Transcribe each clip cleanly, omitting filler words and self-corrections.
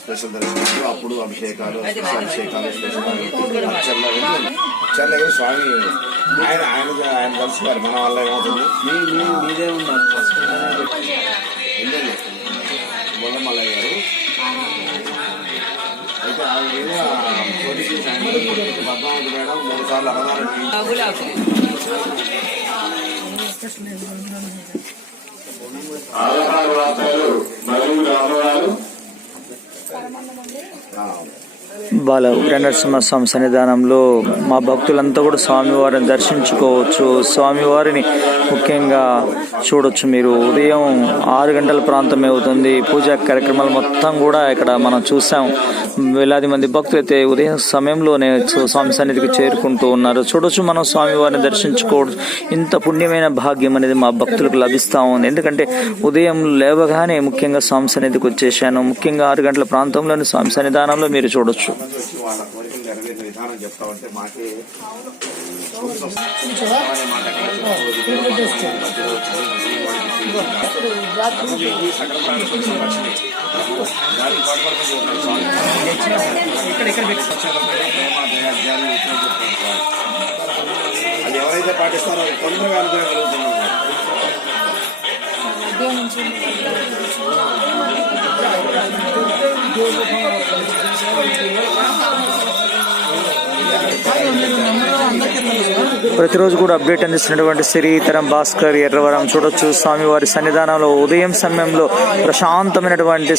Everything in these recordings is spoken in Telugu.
స్పెషల్ దర్శనాలు అప్పుడు అభిషేకాలు చల్లగా స్వామి ఆయన కలుసుకున్నారు. మన వల్ల ఏమవుతుంది మీదే ఉన్నారు బొల్లమల్లయ్య గారు అయితే పద్మావతి మేడం 3 సార్లు బాల ఉగ్రనరసింహస్వామి సన్నిధానంలో మా భక్తులంతా కూడా స్వామివారిని దర్శించుకోవచ్చు. స్వామివారిని ముఖ్యంగా చూడొచ్చు. మీరు ఉదయం 6 గంటల ప్రాంతమే అవుతుంది. పూజా కార్యక్రమాలు మొత్తం కూడా ఇక్కడ మనం చూసాం. వేలాది మంది భక్తులు అయితే ఉదయం సమయంలోనే స్వామి సన్నిధికి చేరుకుంటూ ఉన్నారు. చూడొచ్చు, మనం స్వామివారిని దర్శించుకోవచ్చు. ఇంత పుణ్యమైన భాగ్యం అనేది మా భక్తులకు లభిస్తూ ఉంది. ఎందుకంటే ఉదయం లేవగానే ముఖ్యంగా స్వామి సన్నిధికి వచ్చేసాను. ముఖ్యంగా 6 గంటల ప్రాంతంలోని స్వామి సన్నిధానంలో మీరు చూడొచ్చు. వాళ్ళ కోరికలు నెరవేరిన విధానం చెప్తామంటే మాకే అది ఎవరైతే పాటిస్తారో తొందరగా అనుకోగలుగుతున్నారు. ప్రతిరోజు కూడా అప్డేట్ అందిస్తున్నటువంటి శ్రీతరం భాస్కర్ ఎర్రవరం చూడొచ్చు. స్వామివారి సన్నిధానంలో ఉదయం సమయంలో ప్రశాంతమైనటువంటి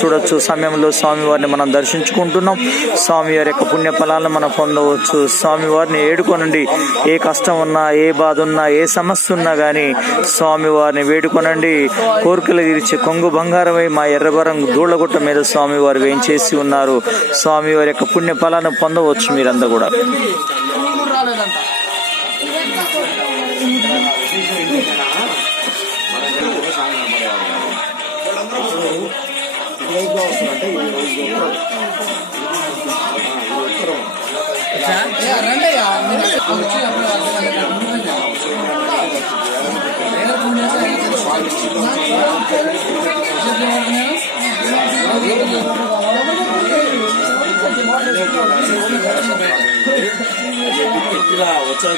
చూడొచ్చు సమయంలో స్వామివారిని మనం దర్శించుకుంటున్నాం. స్వామివారి యొక్క పుణ్య ఫలాలను మనం పొందవచ్చు. స్వామివారిని వేడుకొనండి. ఏ కష్టం ఉన్నా, ఏ బాధ ఉన్నా, ఏ సమస్య ఉన్నా కానీ స్వామివారిని వేడుకొనండి. కోరికలు తీర్చి కొంగు బంగారమై మా ఎర్రవరం దూళ్లగుట్ట మీద స్వామివారు వేయించేసి ఉన్నారు. స్వామివారి యొక్క పుణ్య ఫలాలను పొందవచ్చు మీరంతా కూడా. వచ్చే